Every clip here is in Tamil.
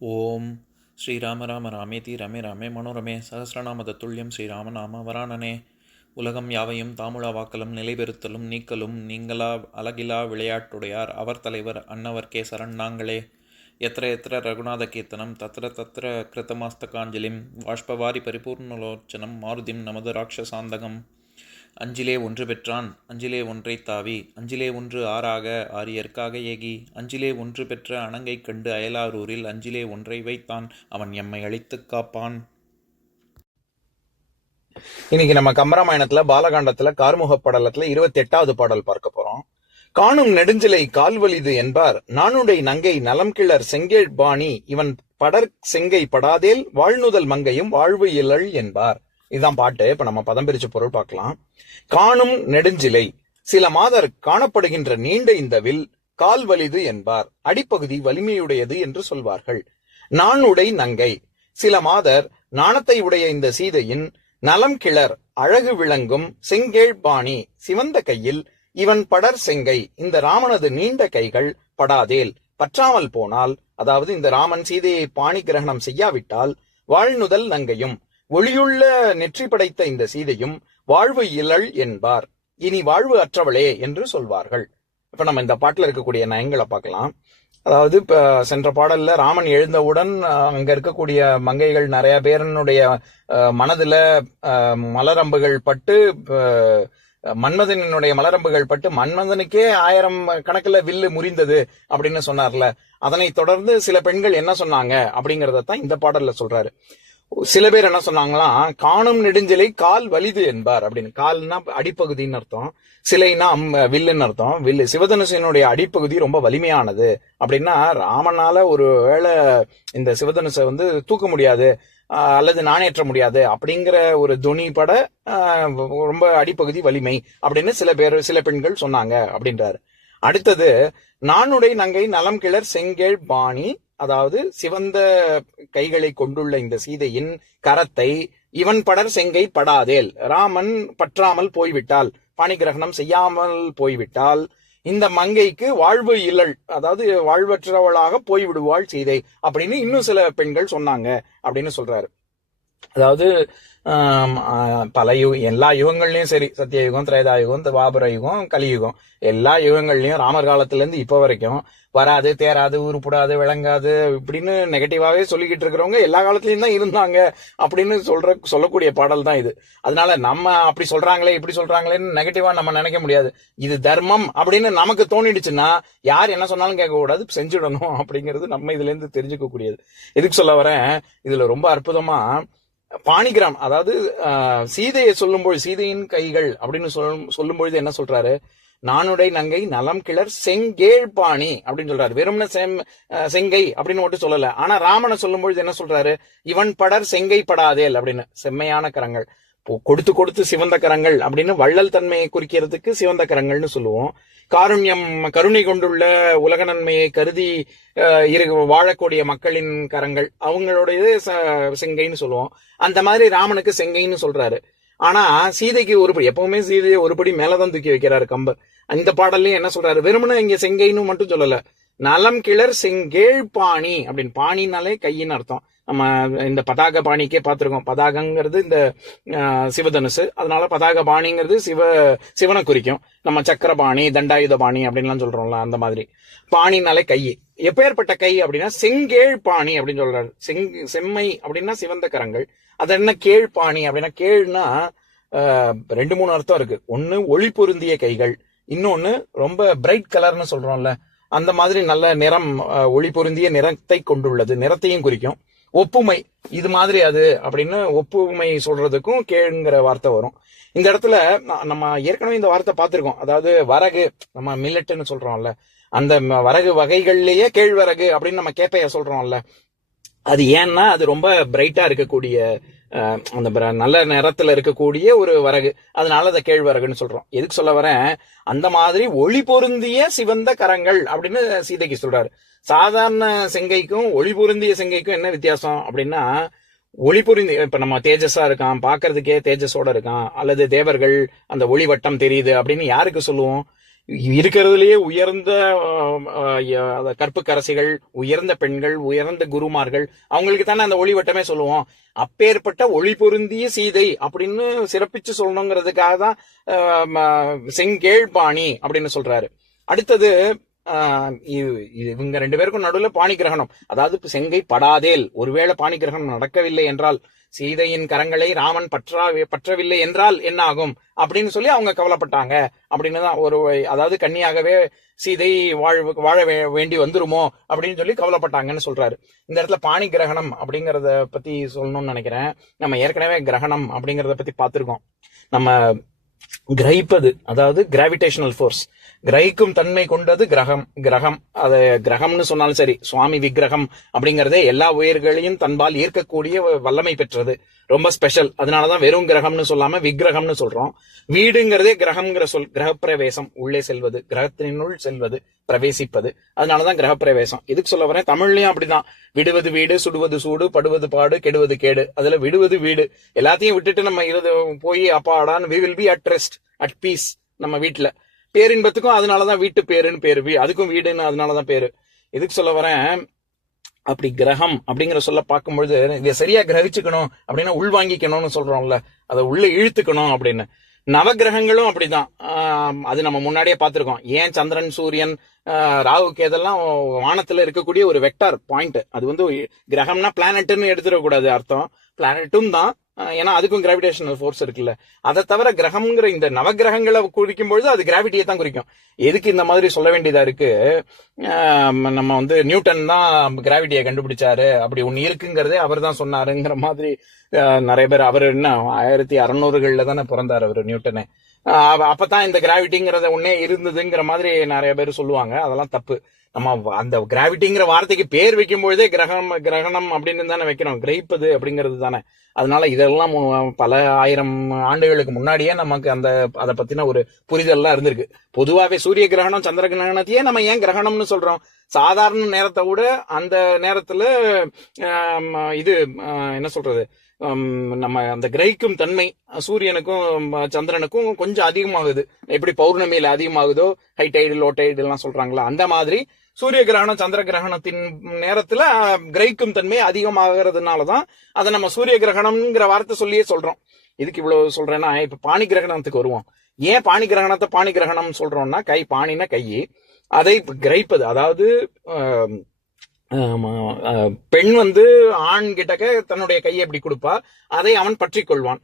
ஓம் ஸ்ரீராம ராம ராமேதி ரமே ராமே மனோரமே சகசிரநாம தத்துல்யம் ஸ்ரீராம நாம வராணனே. உலகம் யாவையும் தாமுழா வாக்கலும் நிலைபெறுத்தலும் நீக்கலும் நீங்களா அழகிலா விளையாட்டுடையார் அவர் தலைவர் அன்னவர் சரண் நாங்களே. எத்திர எத்திர ரகுநாத கீர்த்தனம் தத்திர தத்திர கிருத்தமாஸ்தகாஞ்சலிம் வாஷ்பவாரி பரிபூர்ணலோச்சனம் மாருதிம் நமது ராட்சசாந்தகம். அஞ்சிலே ஒன்று பெற்றான் அஞ்சிலே ஒன்றை தாவி அஞ்சிலே ஒன்று ஆறாக ஆரியர்க்காக ஏகி அஞ்சிலே ஒன்று பெற்ற அணங்கை கண்டு அயலாரூரில் அஞ்சிலே ஒன்றை வைத்தான் அவன் எம்மை அழித்துக் காப்பான். இன்னைக்கு நம்ம கம்பராமாயணத்துல பாலகாண்டத்துல கார்முகப்படலத்துல 28வது பாடல் பார்க்க போறோம். காணும் நெடுஞ்சிலை கால்வலிது என்பார் நானுடை நங்கை நலம் கிளர் செங்கேழ் பாணி இவன் படர் செங்கை படாதேல் வாழ்நுதல் மங்கையும் வாழ்வு இழல் என்பார். இதுதான் பாட்டு. இப்ப நம்ம பதம் பிரிச்சு பொருள் பார்க்கலாம். காணும் நெடுஞ்சிலை, சில மாதர் காணப்படுகின்ற நீண்ட இந்த வில் கால் வலிது என்பார், அடிப்பகுதி வலிமையுடையது என்று சொல்வார்கள். நான் உடை நங்கை, சில மாதர் நாணத்தை உடைய இந்த சீதையின் நலம் கிளர் அழகு விளங்கும் செங்கேழ் பாணி சிவந்த கையில் இவன் படர் செங்கை இந்த ராமனது நீண்ட கைகள் படாதேல் பற்றாமல் போனால், அதாவது இந்த ராமன் சீதையை பாணி கிரகணம் செய்யாவிட்டால் வாழ்நுதல் நங்கையும் ஒளியுள்ள நெற்றி படைத்த இந்த சீதையும் வாழ்வு இழல் என்பார், இனி வாழ்வு அற்றவளே என்று சொல்வார்கள். இப்ப நம்ம இந்த பாட்டுல இருக்கக்கூடிய நயங்களை பார்க்கலாம். அதாவது இப்ப சென்ற பாடல்ல ராமன் எழுந்தவுடன் அங்க இருக்கக்கூடிய மங்கைகள் நிறைய பேரனுடைய மனதுல மலரம்புகள் பட்டு மன்மதனுடைய மலரம்புகள் பட்டு மன்மதனுக்கே 1000 கணக்குல வில்லு முறிந்தது அப்படின்னு சொன்னார்ல. அதனை தொடர்ந்து சில பெண்கள் என்ன சொன்னாங்க அப்படிங்கறதான் இந்த பாடல்ல சொல்றாரு. சில பேர் என்ன சொன்னாங்களாம், காணும் நெடுஞ்சிலை கால் வலிது என்பார் அப்படின்னு. கால்னா அடிப்பகுதின்னு அர்த்தம், சிலைனா வில்லுன்னு அர்த்தம். வில்லு சிவதனுசனுடைய அடிப்பகுதி ரொம்ப வலிமையானது அப்படின்னா ராமனால ஒரு வேளை இந்த சிவதனுசை தூக்க முடியாது அல்லது நாணேற்ற முடியாது அப்படிங்கிற ஒரு துணி பட ரொம்ப அடிப்பகுதி வலிமை அப்படின்னு சில பெண்கள் சொன்னாங்க அப்படின்றாரு. அடுத்தது நானுடை நங்கை நலம் கிளர் செங்கேழ் பாணி, அதாவது சிவந்த கைகளை கொண்டுள்ள இந்த சீதையின் கரத்தை இவன் படர் செங்கை படாதேல், ராமன் பற்றாமல் போய்விட்டால் பாணி கிரகணம் செய்யாமல் போய்விட்டால் இந்த மங்கைக்கு வாழ்வு இழல், அதாவது வாழ்வற்றவளாக போய்விடுவாள் சீதை அப்படின்னு இன்னும் சில பெண்கள் சொன்னாங்க அப்படின்னு சொல்றாரு. அதாவது எல்லா யுகங்கள்லயும் சரி, சத்தியயுகம், திரேதாயுகம், துவாபர யுகம், கலியுகம், எல்லா யுகங்கள்லயும் ராமர் காலத்துல இருந்து இப்ப வரைக்கும் வராது, தேராது, உருப்படாது, விளங்காது இப்படின்னு நெகட்டிவாவே சொல்லிக்கிட்டு இருக்கிறவங்க எல்லா காலத்திலயும் தான் இருந்தாங்க அப்படின்னு சொல்லக்கூடிய பாடல் தான் இது. அதனால நம்ம அப்படி சொல்றாங்களே இப்படி சொல்றாங்களேன்னு நெகட்டிவா நம்ம நினைக்க முடியாது. இது தர்மம் அப்படின்னு நமக்கு தோணிடுச்சுன்னா யார் என்ன சொன்னாலும் கேட்க கூடாது, செஞ்சிடணும் அப்படிங்கிறது நம்ம இதுல இருந்து தெரிஞ்சுக்க கூடியது. எதுக்கு சொல்ல வரேன், இதுல ரொம்ப அற்புதமா பாணிகிராம், அதாவது சீதையை சொல்லும்போது சீதையின் கைகள் அப்படின்னு சொல்லும்பொழுது என்ன சொல்றாரு, நானுடை நங்கை நலம் கிளர் செங்கேழ் பாணி அப்படின்னு சொல்றாரு. வெறும்ன செங்கை அப்படின்னு மட்டும் சொல்லல. ஆனா ராமனை சொல்லும்பொழுது என்ன சொல்றாரு, இவன் படர் செங்கை படாதேல் அப்படின்னு. செம்மையான கரங்கள், கொடுத்து கொடுத்து சிவந்த கரங்கள் அப்படின்னு வள்ளல் தன்மையை குறிக்கிறதுக்கு சிவந்த கரங்கள்னு சொல்லுவோம். காருண்யம், கருணை கொண்டுள்ள உலக நன்மையை கருதி வாழக்கூடிய மக்களின் கரங்கள், அவங்களுடைய செங்கைன்னு சொல்லுவோம். அந்த மாதிரி ராமனுக்கு செங்கைன்னு சொல்றாரு. ஆனா சீதைக்கு ஒருபடி, எப்பவுமே சீதையை ஒருபடி மேலதான் தூக்கி வைக்கிறாரு கம்பர். அந்த பாடல்லையும் என்ன சொல்றாரு, வெறுமனே இங்க செங்கைன்னு மட்டும் சொல்லல, நலம் கிளர் செங்கேழ் பாணி அப்படின்னு. பாணினாலே கையின்னு அர்த்தம். நம்ம இந்த பதாக பாணிக்கே பார்த்திருக்கோம். பதாகங்கிறது இந்த சிவதனுசு, அதனால பதாக பாணிங்கிறது சிவனை குறிக்கும். நம்ம சக்கரபாணி, தண்டாயுத பாணி அப்படின்லாம் சொல்றோம்ல, அந்த மாதிரி. பாணினாலே கை. எப்பேற்பட்ட கை அப்படின்னா செங்கேழ் பாணி அப்படின்னு சொல்றாரு. செம்மை அப்படின்னா சிவந்த கரங்கள். அது என்ன கேழ் பாணி அப்படின்னா, கேழ்னா 2-3 அர்த்தம் இருக்கு. ஒன்னு ஒளி பொருந்திய கைகள், இன்னொன்னு ரொம்ப பிரைட் கலர்னு சொல்றோம்ல, அந்த மாதிரி நல்ல நிறம், ஒளி பொருந்திய நிறத்தை கொண்டுள்ளது, நிறத்தையும் குறிக்கும். ஒப்புமை, இது மாதிரி அது அப்படின்னு ஒப்புமை சொல்றதுக்கும் கேளுங்கிற வார்த்தை வரும். இந்த இடத்துல நம்ம ஏற்கனவே இந்த வார்த்தை பார்த்திருக்கோம். அதாவது வரகு, நம்ம மில்லட்னு சொல்றோம்ல, அந்த வரகு வகைகள்லயே கேழ்வரகு அப்படின்னு நம்ம கேப்பைய சொல்றோம்ல. அது ஏன்னா அது ரொம்ப பிரைட்டா இருக்கக்கூடிய, அந்த நல்ல நிறத்துல இருக்கக்கூடிய ஒரு வரகு, அதனால அதை கேழ்வரகுன்னு சொல்றோம். எதுக்கு சொல்ல வரேன், அந்த மாதிரி ஒளி பொருந்திய சிவந்த கரங்கள் அப்படின்னு சீதைக்கு சொல்றாரு. சாதாரண செங்கைக்கும் ஒளி பொருந்திய செங்கைக்கும் என்ன வித்தியாசம் அப்படின்னா, ஒளி பொருந்தி, இப்ப நம்ம தேஜஸா இருக்கான், பாக்குறதுக்கே தேஜஸோட இருக்கான், அல்லது தேவர்கள் அந்த ஒளி வட்டம் தெரியுது அப்படின்னு யாருக்கு சொல்லுவோம், இருக்கிறதுலயே உயர்ந்த கற்புக்கரசிகள், உயர்ந்த பெண்கள், உயர்ந்த குருமார்கள், அவங்களுக்கு தானே அந்த ஒளிவட்டமே சொல்லுவோம். அப்பேற்பட்ட ஒளி பொருந்திய சீதை அப்படின்னு சிறப்பிச்சு சொல்லணுங்கிறதுக்காக தான் செங்கேள் பாணி அப்படின்னு சொல்றாரு. அடுத்தது இவங்க ரெண்டு பேருக்கும் நடுவுல பாணி கிரகணம், அதாவது செங்கை படாதேல், ஒருவேளை பாணி கிரகணம் நடக்கவில்லை என்றால், சீதையின் கரங்களை ராமன் பற்றவில்லை என்றால் என்ன ஆகும் அப்படின்னு சொல்லி அவங்க கவலைப்பட்டாங்க அப்படின்னு தான். அதாவது கன்னியாகவே சீதை வாழ வேண்டி வந்துருமோ அப்படின்னு சொல்லி கவலைப்பட்டாங்கன்னு சொல்றாரு. இந்த இடத்துல பாணி கிரகணம் அப்படிங்கறத பத்தி சொல்லணும்னு நினைக்கிறேன். நம்ம ஏற்கனவே கிரகணம் அப்படிங்கறத பத்தி பார்த்திருக்கோம். நம்ம கிரகிப்பது, அதாவது கிராவிடேஷனல் ஃபோர்ஸ், கிரகிக்கும் தன்மை கொண்டது கிரகம். அது கிரகம்னு சொன்னாலும் சரி, சுவாமி விக்கிரகம் அப்படிங்கறதே எல்லா உயிர்களையும் தன்பால் ஈர்க்கக்கூடிய வல்லமை பெற்றது, ரொம்ப ஸ்பெஷல். அதனாலதான் வெறும் கிரகம்னு சொல்லாம விக்கிரகம்னு சொல்றோம். வீடுங்கிறதே கிரகம்ங்கிற சொல், கிரகப்பிரவேசம், உள்ளே செல்வது, கிரகத்தினுள் செல்வது, பிரவேசிப்பது. அதனாலதான் கிரகப்பிரவேசம். இதுக்கு சொல்ல வரேன். தமிழ்லயும் அப்படிதான். விடுவது வீடு, சுடுவது சூடு, படுவது பாடு, கெடுவது கேடு. அதுல விடுவது வீடு, எல்லாத்தையும் விட்டுட்டு நம்ம போய் அப்பாடான்னு we will be at rest, at peace. நம்ம வீட்டுல பேரின்பத்துக்கும் அதனாலதான் வீட்டு பேருன்னு பேரு, அதுக்கும் வீடுன்னு அதனாலதான் பேரு. இதுக்கு சொல்ல வரேன், அப்படி கிரகம் அப்படிங்கிற சொல்ல பார்க்கும்பொழுது இதை சரியா கிரகிச்சுக்கணும் அப்படின்னா உள்வாங்கிக்கணும்னு சொல்றோம்ல, அதை உள்ள இழுத்துக்கணும் அப்படின்னு. நவகிரகங்களும் அப்படிதான். அது நம்ம முன்னாடியே பார்த்திருக்கோம். ஏன் சந்திரன், சூரியன், ராகு கேதெல்லாம் வானத்துல இருக்கக்கூடிய ஒரு வெக்டார் பாயிண்ட். அது வந்து கிரகம்னா பிளானட்னு எடுத்துடக்கூடாது அர்த்தம், பிளானட்டும் தான். ஏன்னா அதுக்கும் கிராவிடேஷனல் ஃபோர்ஸ் இருக்குல்ல. அதை தவிர கிரகம்ங்கிற இந்த நவகிரகங்களை குறிக்கும் பொழுது அது கிராவிட்டியை தான் குறிக்கும். எதுக்கு இந்த மாதிரி சொல்ல வேண்டியதா இருக்கு? நம்ம வந்து நியூட்டன் தான் கிராவிட்டியை கண்டுபிடிச்சாரு, அப்படி ஒன்னு இருக்குங்கிறதே அவர் தான் சொன்னாருங்கிற மாதிரி நிறைய பேர். அவர் என்ன 1600 தானே பிறந்தார் அவர் நியூட்டனே. அப்பதான் இந்த கிராவிட்டிங்கிறத ஒன்னே இருந்ததுங்கிற மாதிரி நிறைய பேர் சொல்லுவாங்க. அதெல்லாம் தப்பு. நம்ம அந்த கிராவிட்டிங்கிற வார்த்தைக்கு பேர் வைக்கும் பொழுதே கிரகணம் அப்படின்னு தானே வைக்கிறோம், கிரகிப்பது அப்படிங்கிறது தானே. அதனால இதெல்லாம் பல ஆயிரம் ஆண்டுகளுக்கு முன்னாடியே நமக்கு அதை பத்தின ஒரு புரிதல்லாம் இருந்திருக்கு. பொதுவாகவே சூரிய கிரகணம், சந்திர கிரகணத்தையே நம்ம ஏன் கிரகணம்னு சொல்றோம்? சாதாரண நேரத்தை விட அந்த நேரத்துல இது என்ன சொல்றது, நம்ம அந்த கிரகிக்கும் தன்மை சூரியனுக்கும் சந்திரனுக்கும் கொஞ்சம் அதிகமாகுது. எப்படி பௌர்ணமியில அதிகமாகுதோ, ஹை டைடு, லோ டைடு எல்லாம் சொல்றாங்களா, அந்த மாதிரி சூரிய கிரகணம், சந்திர கிரகணத்தின் நேரத்துல கிரகிக்கும் தன்மை அதிகமாகிறதுனாலதான் அதை நம்ம சூரிய கிரகணம்ங்கிற வார்த்தை சொல்லியே சொல்றோம். இதுக்கு இவ்வளவு சொல்றேன்னா, இப்ப பாணி கிரகணத்துக்கு வருவோம். ஏன் பாணி கிரகணத்தை பாணி கிரகணம் சொல்றோம்னா, பாணின கை, அதை கிரகிப்பது. அதாவது பெண் வந்து ஆண் கிட்டக்க தன்னுடைய கையை எப்படி கொடுப்பா, அதை அவன் பற்றி கொள்வான்.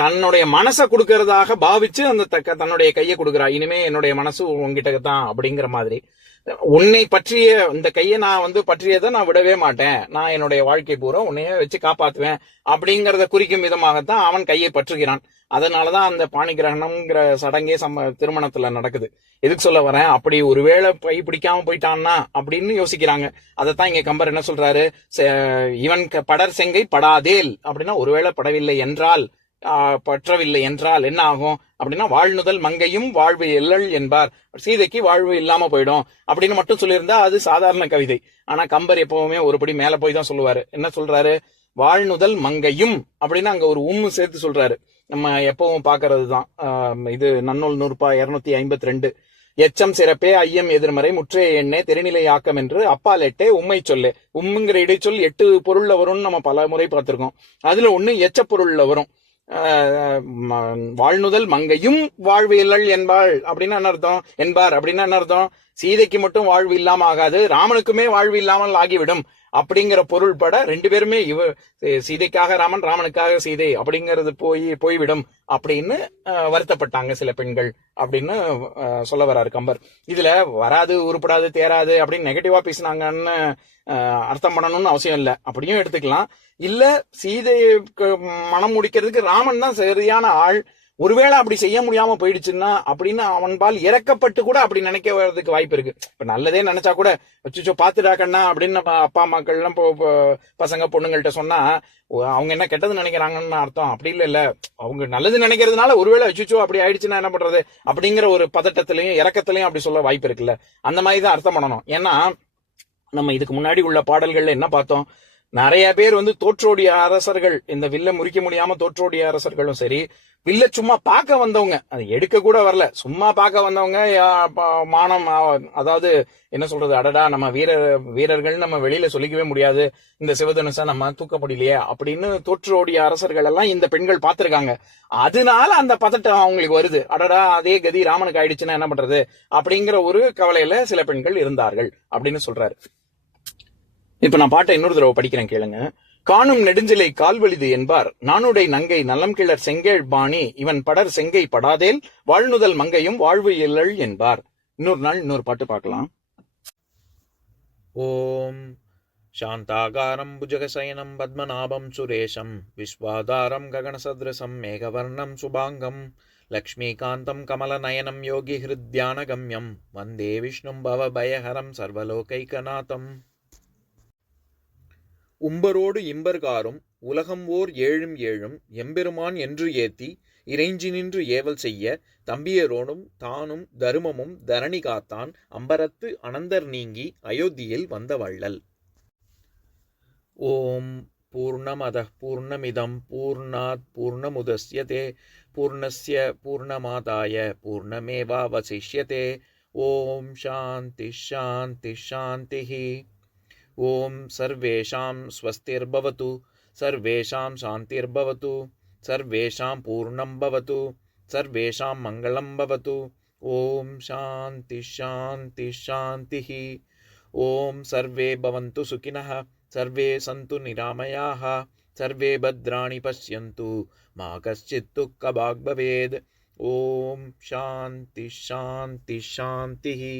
தன்னுடைய மனசை கொடுக்கறதாக பாவிச்சு அந்த தன்னுடைய கையை கொடுக்குறா. இனிமே என்னுடைய மனசு உங்ககிட்ட தான் அப்படிங்கிற மாதிரி. உன்னை பற்றிய இந்த கையை நான் வந்து பற்றியதை நான் விடவே மாட்டேன், நான் என்னுடைய வாழ்க்கை பூரா உன்னைய வச்சு காப்பாத்துவேன் அப்படிங்கறத குறிக்கும் விதமாகத்தான் அவன் கையை பற்றுகிறான். அதனாலதான் அந்த பாணி கிரகணம்ங்கிற சடங்கே திருமணத்துல நடக்குது. எதுக்கு சொல்ல வரேன், அப்படி ஒருவேளை கை பிடிக்காம போயிட்டான்னா அப்படின்னு யோசிக்கிறாங்க. அதைத்தான் இங்க கம்பர் என்ன சொல்றாரு, இவன் படர் செங்கை படாதேல் அப்படின்னா ஒருவேளை படவில்லை என்றால், பற்றவில்லை என்றால் என்ன ஆகும் அப்படின்னா, வாழ்நுதல் மங்கையும் வாழ்வு எல்லல் என்பார். சீதைக்கு வாழ்வு இல்லாம போயிடும் அப்படின்னு மட்டும் சொல்லியிருந்தா அது சாதாரண கவிதை. ஆனா கம்பர் எப்பவுமே ஒருபடி மேல போய் தான் சொல்லுவாரு. என்ன சொல்றாரு, வாழ்நுதல் மங்கையும் அப்படின்னா அங்க ஒரு சேர்த்து சொல்றாரு. நம்ம எப்பவும் பாக்குறது தான். இது நன்னூல் நூற்பா 252. எச்சம் சிறப்பே ஐயம் எதிர்மறை முற்றே எண்ணே தெரிநிலை ஆக்கம் என்று அப்பால் எட்டே உண்மை சொல்லு. உம்முங்கிற இடைச்சொல் 8 பொருள்ல வரும்னு நம்ம பல முறை பார்த்திருக்கோம். அதுல ஒண்ணு எச்ச பொருள்ல வரும். வாழ்நுதல் மங்கையும் வாழ்வு இல்லல் என்பாள் அப்படின்னா என்ன அர்த்தம், என்பார் அப்படின்னா என்ன அர்த்தம், சீதைக்கு மட்டும் வாழ்வு இல்லாம ஆகாது, ராமனுக்குமே வாழ்வு இல்லாமல் ஆகிவிடும் அப்படிங்கிற பொருள் பட ரெண்டு பேருமே சீதைக்காக ராமன், ராமனுக்காக சீதை அப்படிங்கிறது போய்விடும் அப்படின்னு வருத்தப்பட்டாங்க சில பெண்கள் அப்படின்னு சொல்ல வர்றாரு கம்பர். இதுல வராது, உருப்படாது, தேராது அப்படின்னு நெகட்டிவா பேசினாங்கன்னு அர்த்தம் பண்ணணும்னு அவசியம் இல்லை. அப்படியும் எடுத்துக்கலாம். இல்ல சீதைக்கு மனம் முடிக்கிறதுக்கு ராமன் தான் சரியான ஆள், ஒருவேளை அப்படி செய்ய முடியாம போயிடுச்சுன்னா அப்படின்னு அவன்பால் இறக்கப்பட்டு கூட அப்படி நினைக்க வர்றதுக்கு வாய்ப்பு இருக்கு. இப்ப நல்லதே நினைச்சா கூட வச்சுச்சோ பாத்துடா கண்ணா அப்படின்னு அப்பா அம்மாக்கள்லாம் பசங்க பொண்ணுங்கள்ட்ட சொன்னா அவங்க என்ன கெட்டது நினைக்கிறாங்கன்னு அர்த்தம். அப்படி இல்ல, அவங்க நல்லது நினைக்கிறதுனால ஒருவேளை வச்சுச்சோ அப்படி ஆயிடுச்சுன்னா என்ன பண்றது அப்படிங்கிற ஒரு பதட்டத்திலையும் இறக்கத்திலையும் அப்படி சொல்ல வாய்ப்பு இருக்குல்ல. அந்த மாதிரி தான் அர்த்தம் பண்ணணும். ஏன்னா நம்ம இதுக்கு முன்னாடி உள்ள பாடல்கள்ல என்ன பார்த்தோம், நிறைய பேர் தோற்றோடிய அரசர்கள், இந்த வில்ல முறிக்க முடியாம தோற்றோடிய அரசர்களும் சரி, வில்ல சும்மா பார்க்க வந்தவங்க, அது எடுக்க கூட வரல, சும்மா பார்க்க வந்தவங்க, மானம், அதாவது என்ன சொல்றது, அடடா நம்ம வீரர்கள் நம்ம வெளியில சொல்லிக்கவே முடியாது, இந்த சிவதனுசா நம்ம தூக்கப்படலையே அப்படின்னு தோற்றோடிய அரசர்கள் எல்லாம் இந்த பெண்கள் பார்த்திருக்காங்க. அதனால அந்த பதட்டம் அவங்களுக்கு வருது. அடடா அதே கதி ராமனுக்கு ஆயிடுச்சுன்னா என்ன பண்றது அப்படிங்கிற ஒரு கவலையில சில பெண்கள் இருந்தார்கள் அப்படின்னு சொல்றாரு. இப்ப நான் பாட்டை இன்னொரு தடவை படிக்கிறேன், கேளுங்க. காணும் நெடுஞ்சிலை கால்வலிது என்பார், நானுடை நங்கை நலம் கிளர் செங்கேள் பாணி, இவன் படர் செங்கை படாதேல் வாழ்நுதல் மங்கையும் வாழ்வு இல்லள் என்பார். இன்னொரு நாள் இன்னொரு பாட்டு பார்க்கலாம். ஓம் சாந்தாகாரம் புஜகசயனம் பத்மநாபம் சுரேஷம் விஸ்வாதாரம் ககனசத்ருசம் மேகவர்ணம் சுபாங்கம் லக்ஷ்மீகாந்தம் கமலநயனம் யோகி ஹிருத்யானகம்யம் வந்தே விஷ்ணும் பவபயஹரம் சர்வலோகைகநாதம். உம்பரோடு இம்பர்காரும் உலகம் ஓர் ஏழும் ஏழும் எம்பெருமான் என்று ஏத்தி இறைஞ்சி நின்று ஏவல் செய்ய தம்பியரோடும் தானும் தருமமும் தரணி காத்தான் அம்பரத்து அனந்தர் நீங்கி அயோத்தியில் வந்த வள்ளல். ஓம் பூர்ணமத பூர்ணமிதம் பூர்ணாத் பூர்ணமுதஸ்யதே பூர்ணஸ்ய பூர்ணமாதாய பூர்ணமேவாவசிஷ்யதே. ஓம் சாந்தி சாந்தி சாந்திஹி. ஓம் சர்வேஷாம் ஸ்வஸ்திர்பவது சர்வேஷாம் சாந்திர்பவது சர்வேஷாம் பூர்ணம் பவது சர்வேஷாம் மங்களம் பவது. ஓம் சாந்தி சாந்தி சாந்திஹி. ஓம் சர்வே பவந்து சுகினஹ சர்வே சந்து நிராமயாஹ சர்வே பத்ராணி பஷ்யந்து மா கஷ்சித் துக்கபாக் பவேத். ஓம் சாந்தி சாந்தி சாந்திஹி.